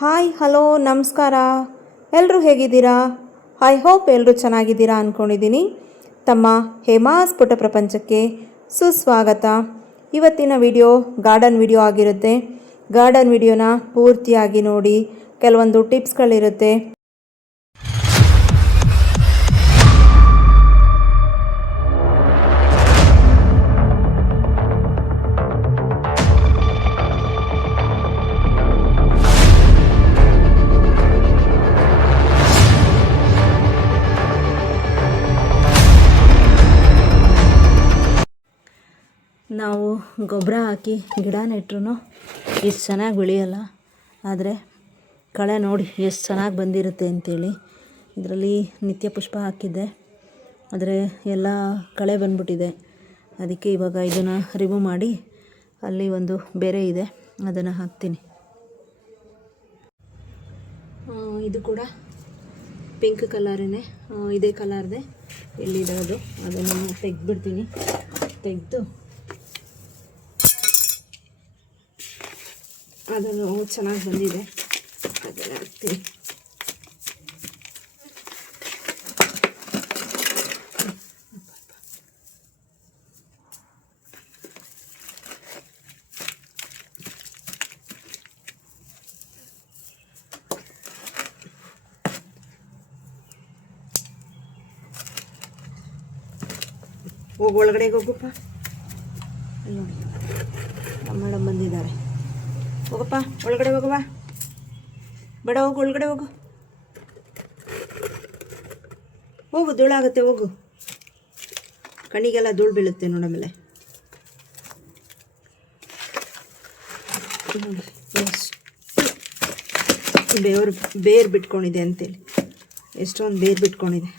Hi hello ನಮಸ್ಕಾರ. ಎಲ್ಲರೂ ಹೇಗಿದ್ದೀರಾ? ಐ ಹೋಪ್ ಎಲ್ಲರೂ ಚೆನ್ನಾಗಿದ್ದೀರಾ ಅಂದ್ಕೊಂಡಿದ್ದೀನಿ. ತಮ್ಮ ಹೇಮಾಸ್ ಪುಟ್ಟ ಪ್ರಪಂಚಕ್ಕೆ ಸುಸ್ವಾಗತ. ಇವತ್ತಿನ ವಿಡಿಯೋ ಗಾರ್ಡನ್ ವಿಡಿಯೋ ಆಗಿರುತ್ತೆ. ಗಾರ್ಡನ್ ವಿಡಿಯೋನ ಪೂರ್ತಿಯಾಗಿ ನೋಡಿ, ಕೆಲವೊಂದು ಟಿಪ್ಸ್ಗಳಿರುತ್ತೆ. ನಾವು ಗೊಬ್ಬರ ಹಾಕಿ ಗಿಡ ನೆಟ್ರೂ ಎಷ್ಟು ಚೆನ್ನಾಗಿ ಬೆಳೆಯಲ್ಲ. ಆದರೆ ಕಳೆ ನೋಡಿ ಎಷ್ಟು ಚೆನ್ನಾಗಿ ಬಂದಿರುತ್ತೆ ಅಂಥೇಳಿ ಇದರಲ್ಲಿ ನಿತ್ಯ ಪುಷ್ಪ ಹಾಕಿದ್ದೆ, ಆದರೆ ಎಲ್ಲ ಕಳೆ ಬಂದ್ಬಿಟ್ಟಿದೆ. ಅದಕ್ಕೆ ಇವಾಗ ಇದನ್ನು ರಿಮೂವ್ ಮಾಡಿ ಅಲ್ಲಿ ಒಂದು ಬೇರೆ ಇದೆ, ಅದನ್ನು ಹಾಕ್ತೀನಿ. ಇದು ಕೂಡ ಪಿಂಕ್ ಕಲರೇ, ಇದೇ ಕಲರ್ದೆ ಎಲ್ಲಿದೆ ಅದನ್ನು ತೆಗೆದ್ಬಿಡ್ತೀನಿ. ತೆಗೆದು ಅದನ್ನು ಚೆನ್ನಾಗಿ ಬಂದಿದೆ, ಅದನ್ನು ಹಾಕ್ತೀನಿ. ಹೋಗು, ಒಳಗಡೆ ಹೋಗಪ್ಪ. ಅಲ್ಲಿ ನೋಡಿ ನಮ್ಮ ಮೇಡಮ್ ಬಂದಿದ್ದಾರೆ. ಹೋಗಪ್ಪ, ಒಳಗಡೆ ಹೋಗವ್ವ. ಬೇಡ, ಹೋಗು, ಒಳಗಡೆ ಹೋಗು. ಹೋಗು, ಧೂಳಾಗುತ್ತೆ, ಹೋಗು. ಕಣ್ಣಿಗೆಲ್ಲ ಧೂಳು ಬೀಳುತ್ತೆ ನೋಡಮೇಲೆ. ನೋಡಿ ಎಷ್ಟು ಬೇರು ಬಿಟ್ಕೊಂಡಿದೆ ಅಂತೇಳಿ, ಎಷ್ಟೊಂದು ಬೇರು ಬಿಟ್ಕೊಂಡಿದೆ.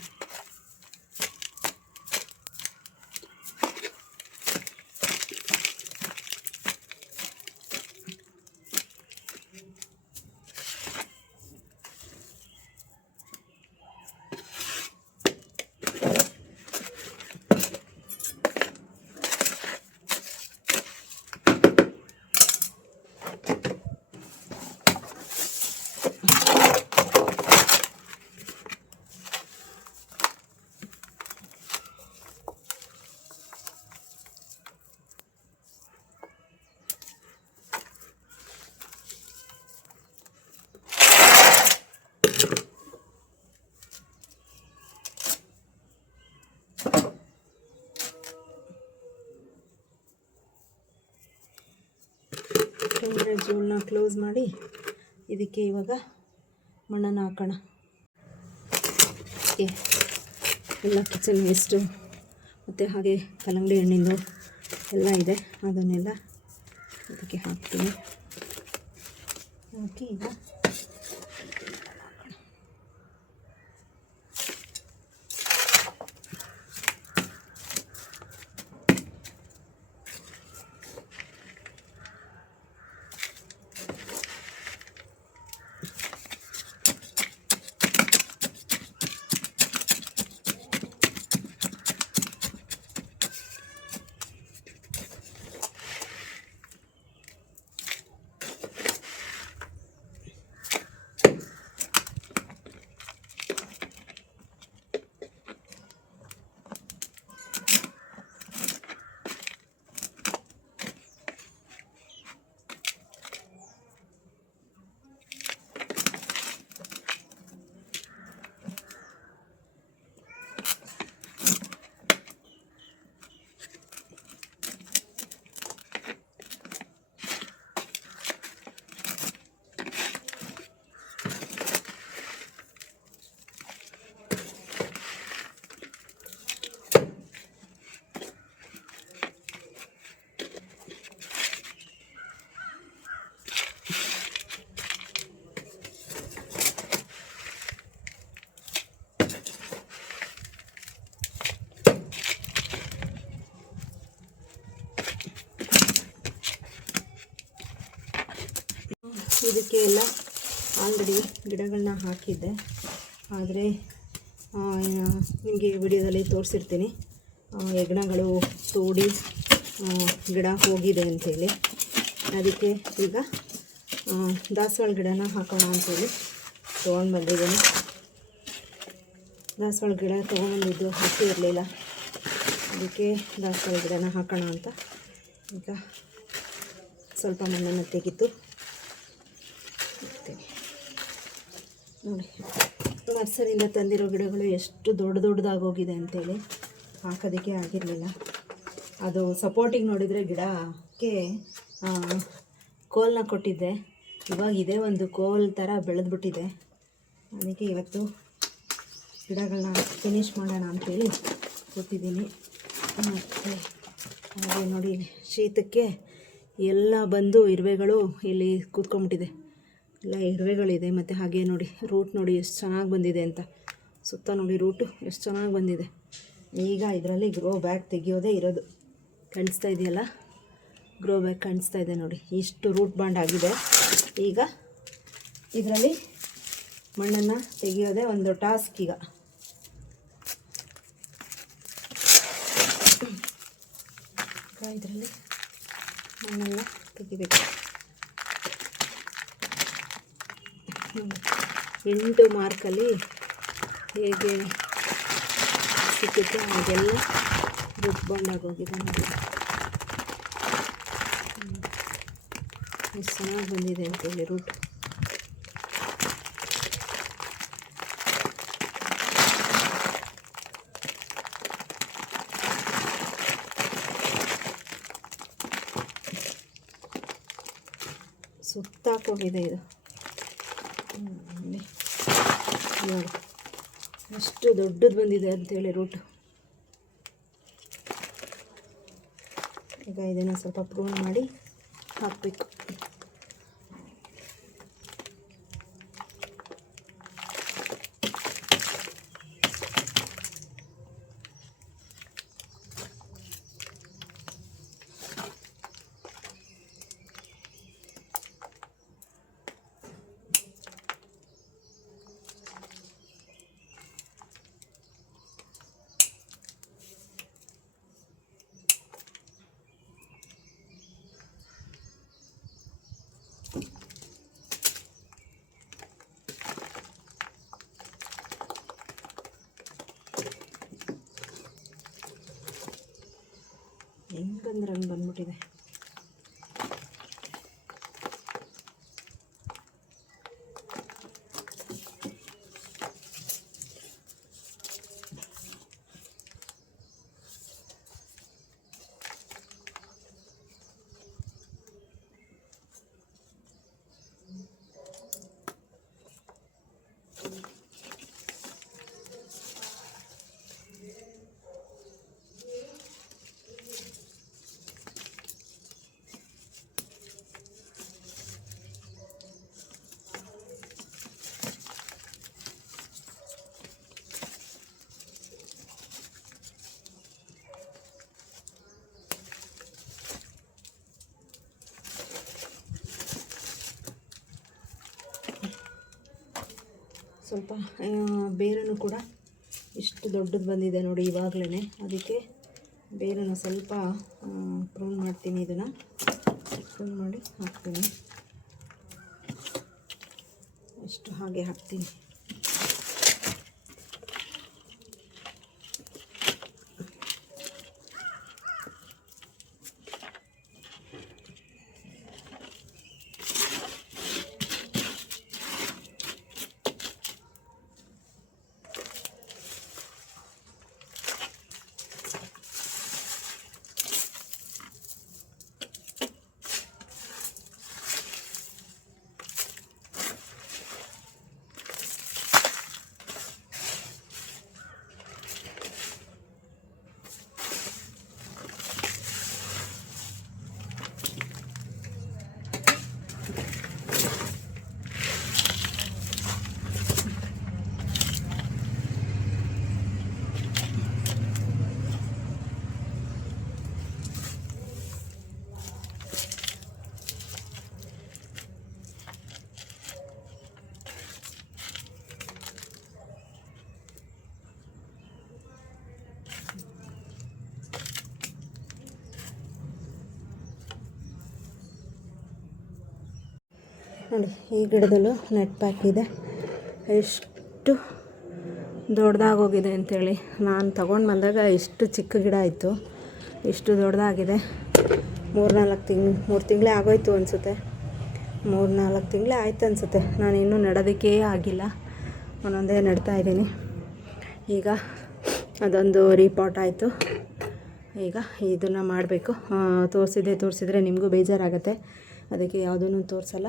ಜೋಳನ್ನ ಕ್ಲೋಸ್ ಮಾಡಿ ಇದಕ್ಕೆ ಇವಾಗ ಮಣ್ಣನ್ನು ಹಾಕೋಣ. ಎಲ್ಲ ಕಿಚನ್ ವೇಸ್ಟು ಮತ್ತು ಹಾಗೆ ಕಲ್ಲಂಗಡಿ ಹಣ್ಣಿಂದು ಎಲ್ಲ ಇದೆ, ಅದನ್ನೆಲ್ಲ ಇದಕ್ಕೆ ಹಾಕ್ತೀನಿ. ಹಾಕಿ ಈಗ ಇದಕ್ಕೆ ಎಲ್ಲ ಆಲ್ರೆಡಿ ಗಿಡಗಳನ್ನ ಹಾಕಿದ್ದೆ, ಆದರೆ ನಿಮಗೆ ವಿಡಿಯೋದಲ್ಲಿ ತೋರಿಸಿರ್ತೀನಿ ಹೆಗ್ಣಗಳು ತೋಡಿ ಗಿಡ ಹೋಗಿದೆ ಅಂಥೇಳಿ. ಅದಕ್ಕೆ ಈಗ ದಾಸವಾಳ ಗಿಡನ ಹಾಕೋಣ ಅಂತೇಳಿ ತೊಗೊಂಡು ಬಂದಿದ್ದೀನಿ. ದಾಸವಾಳ ಗಿಡ ತೊಗೊಂಬಂದಿದ್ದು ಹಸಿ ಇರಲಿಲ್ಲ, ಅದಕ್ಕೆ ದಾಸವಾಳ ಗಿಡನ ಹಾಕೋಣ ಅಂತ ಈಗ ಸ್ವಲ್ಪ ಮಣ್ಣನ್ನು ತೆಗೆದು ನೋಡಿ. ನರ್ಸರಿಯಿಂದ ತಂದಿರೋ ಗಿಡಗಳು ಎಷ್ಟು ದೊಡ್ಡದಾಗೋಗಿದೆ ಅಂತೇಳಿ ಹಾಕೋದಕ್ಕೆ ಆಗಿರಲಿಲ್ಲ. ಅದು ಸಪೋರ್ಟಿಗೆ ನೋಡಿದರೆ ಗಿಡಕ್ಕೆ ಕೋಲನ್ನ ಕೊಟ್ಟಿದ್ದೆ, ಇವಾಗ ಇದೇ ಒಂದು ಕೋಲ್ ಥರ ಬೆಳೆದ್ಬಿಟ್ಟಿದೆ. ಅದಕ್ಕೆ ಇವತ್ತು ಗಿಡಗಳನ್ನ ಫಿನಿಷ್ ಮಾಡೋಣ ಅಂಥೇಳಿ ಕೂತಿದ್ದೀನಿ. ಮತ್ತು ಹಾಗೆ ನೋಡಿ, ಶೀತಕ್ಕೆ ಎಲ್ಲ ಬಂದು ಇರುವೆಗಳು ಇಲ್ಲಿ ಕೂತ್ಕೊಂಡ್ಬಿಟ್ಟಿದೆ, ಎಲ್ಲ ಇರುವೆಗಳಿದೆ. ಮತ್ತು ಹಾಗೆ ನೋಡಿ ರೂಟ್ ನೋಡಿ ಎಷ್ಟು ಚೆನ್ನಾಗಿ ಬಂದಿದೆ ಅಂತ, ಸುತ್ತ ನೋಡಿ ರೂಟು ಎಷ್ಟು ಚೆನ್ನಾಗಿ ಬಂದಿದೆ. ಈಗ ಇದರಲ್ಲಿ ಗ್ರೋ ಬ್ಯಾಗ್ ತೆಗಿಯೋದೇ ಇರೋದು, ಕಾಣಿಸ್ತಾ ಇದೆಯಲ್ಲ, ಗ್ರೋ ಬ್ಯಾಗ್ ಕಾಣಿಸ್ತಾ ಇದೆ ನೋಡಿ, ಇಷ್ಟು ರೂಟ್ ಬಾಂಡ್ ಆಗಿದೆ. ಈಗ ಇದರಲ್ಲಿ ಮಣ್ಣನ್ನು ತೆಗಿಯೋದೇ ಒಂದು ಟಾಸ್ಕ್. ಈಗ ಇದರಲ್ಲಿ ಮಣ್ಣೆಲ್ಲ ತೆಗಿಬೇಕು. 8 ಮಾರ್ಕಲ್ಲಿ ಹೇಗೆ ಸಿಕ್ಕುತ್ತೆ ಹಾಗೆಲ್ಲ ರೂಟ್ ಬಾಂಡ್ ಆಗೋಗಿದೆ ನೋಡಿ. ಎಷ್ಟು ಚೆನ್ನಾಗಿ ಬಂದಿದೆ ಅಂತೇಳಿ ರೂಟ್. ಸುತ್ತಾಕೋಗಿದೆ ಇದು ನೋಡಿ, ಎಷ್ಟು ದೊಡ್ಡದು ಬಂದಿದೆ ಅಂತೇಳಿ ರೂಟು. ಈಗ ಇದನ್ನು ಸ್ವಲ್ಪ ಪ್ರೂನ್ ಮಾಡಿ ಹಾಕಬೇಕು. ಹೆಂಗಂದ್ರೆ ಹಂಗೆ ಬಂದ್ಬಿಟ್ಟಿದೆ. ಸ್ವಲ್ಪ ಬೇರನ್ನು ಕೂಡ ಇಷ್ಟು ದೊಡ್ಡದು ಬಂದಿದೆ ನೋಡಿ ಇವಾಗಲೇ. ಅದಕ್ಕೆ ಬೇರನ್ನು ಸ್ವಲ್ಪ ಪ್ರೂನ್ ಮಾಡ್ತೀನಿ, ಇದನ್ನು ಪ್ರೂನ್ ಮಾಡಿ ಹಾಕ್ತೀನಿ. ಅಷ್ಟು ಹಾಗೆ ಹಾಕ್ತೀನಿ. ನೋಡಿ ಈ ಗಿಡದಲ್ಲೂ ನೆಟ್ ಪ್ಯಾಕ್ ಇದೆ. ಎಷ್ಟು ದೊಡ್ಡದಾಗೋಗಿದೆ ಅಂಥೇಳಿ. ನಾನು ತೊಗೊಂಡು ಬಂದಾಗ ಇಷ್ಟು ಚಿಕ್ಕ ಗಿಡ ಇತ್ತು, ಇಷ್ಟು ದೊಡ್ಡದಾಗಿದೆ. 3 ತಿಂಗಳೇ ಆಗೋಯ್ತು ಅನಿಸುತ್ತೆ. 3-4 ತಿಂಗಳೇ ಆಯ್ತು ಅನಿಸುತ್ತೆ. ನಾನು ಇನ್ನೂ ನೆಡೋದಕ್ಕೇ ಆಗಿಲ್ಲ, ಒಂದೊಂದೇ ನೆಡ್ತಾ ಇದ್ದೀನಿ. ಈಗ ಅದೊಂದು ರೀಪಾಟ್ ಆಯಿತು. ಈಗ ಇದನ್ನು ಮಾಡಬೇಕು. ತೋರಿಸಿದ್ರೆ ನಿಮಗೂ ಬೇಜಾರಾಗುತ್ತೆ, ಅದಕ್ಕೆ ಯಾವುದೂ ತೋರಿಸಲ್ಲ.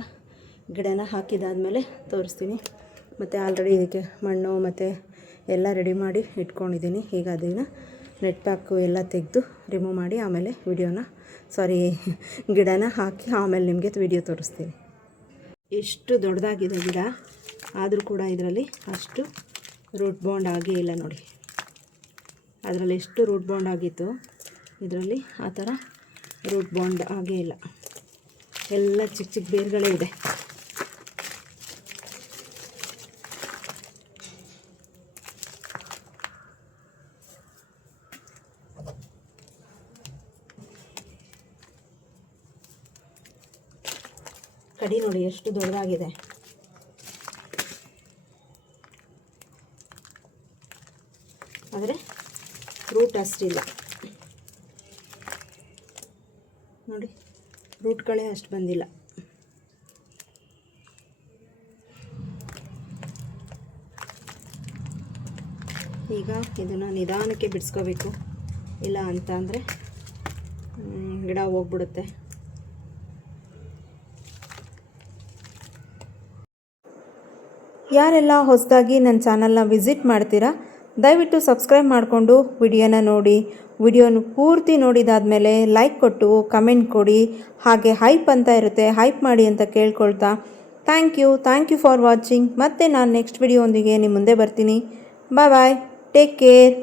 ಗಿಡನ ಹಾಕಿದಾದಮೇಲೆ ತೋರಿಸ್ತೀನಿ. ಮತ್ತು ಆಲ್ರೆಡಿ ಇದಕ್ಕೆ ಮಣ್ಣು ಮತ್ತು ಎಲ್ಲ ರೆಡಿ ಮಾಡಿ ಇಟ್ಕೊಂಡಿದ್ದೀನಿ. ಈಗ ಅದನ್ನು ನೆಟ್ ಪ್ಯಾಕು ಎಲ್ಲ ತೆಗೆದು ರಿಮೂವ್ ಮಾಡಿ ಆಮೇಲೆ ಗಿಡನ ಹಾಕಿ ಆಮೇಲೆ ನಿಮಗೆ ವಿಡಿಯೋ ತೋರಿಸ್ತೀನಿ. ಎಷ್ಟು ದೊಡ್ಡದಾಗಿದೆ ಗಿಡ, ಆದರೂ ಕೂಡ ಇದರಲ್ಲಿ ಅಷ್ಟು ರೂಟ್ ಬೌಂಡ್ ಆಗೇ ಇಲ್ಲ ನೋಡಿ. ಅದರಲ್ಲಿ ಎಷ್ಟು ರೂಟ್ ಬೌಂಡ್ ಆಗಿತ್ತು, ಇದರಲ್ಲಿ ಆ ಥರ ರೂಟ್ ಬೌಂಡ್ ಆಗೇ ಇಲ್ಲ. ಎಲ್ಲ ಚಿಕ್ಕ ಚಿಕ್ಕ ಬೇರುಗಳೇ ಇದೆ. ಕಡಿ ನೋಡಿ ಎಷ್ಟು ದೊಡ್ಡದಾಗಿದೆ. ಆದರೆ ರೂಟ್ ಅಷ್ಟಿಲ್ಲ ನೋಡಿ, ರೂಟ್ಗಳೇ ಅಷ್ಟು ಬಂದಿಲ್ಲ. ಈಗ ಇದನ್ನು ನಿಧಾನಕ್ಕೆ ಬಿಡಿಸ್ಕೋಬೇಕು, ಇಲ್ಲ ಅಂತ ಅಂದರೆ ಗಿಡ ಹೋಗ್ಬಿಡುತ್ತೆ. ಯಾರೆಲ್ಲ ಹೊಸದಾಗಿ ನನ್ನ ಚಾನಲ್ನ ವಿಸಿಟ್ ಮಾಡ್ತೀರಾ, ದಯವಿಟ್ಟು ಸಬ್ಸ್ಕ್ರೈಬ್ ಮಾಡಿಕೊಂಡು ವಿಡಿಯೋನ ನೋಡಿ. ವಿಡಿಯೋನ ಪೂರ್ತಿ ನೋಡಿದಾದಮೇಲೆ ಲೈಕ್ ಕೊಟ್ಟು ಕಮೆಂಟ್ ಕೊಡಿ. ಹಾಗೆ ಹೈಪ್ ಅಂತ ಇರುತ್ತೆ, ಹೈಪ್ ಮಾಡಿ ಅಂತ ಕೇಳ್ಕೊಳ್ತಾ ಥ್ಯಾಂಕ್ ಯು ಫಾರ್ ವಾಚಿಂಗ್. ಮತ್ತೆ ನಾನು ನೆಕ್ಸ್ಟ್ ವಿಡಿಯೋ ಒಂದಿಗೆ ನಿಮ್ಮ ಮುಂದೆ ಬರ್ತೀನಿ. ಬಾಯ್, ಟೇಕ್ ಕೇರ್.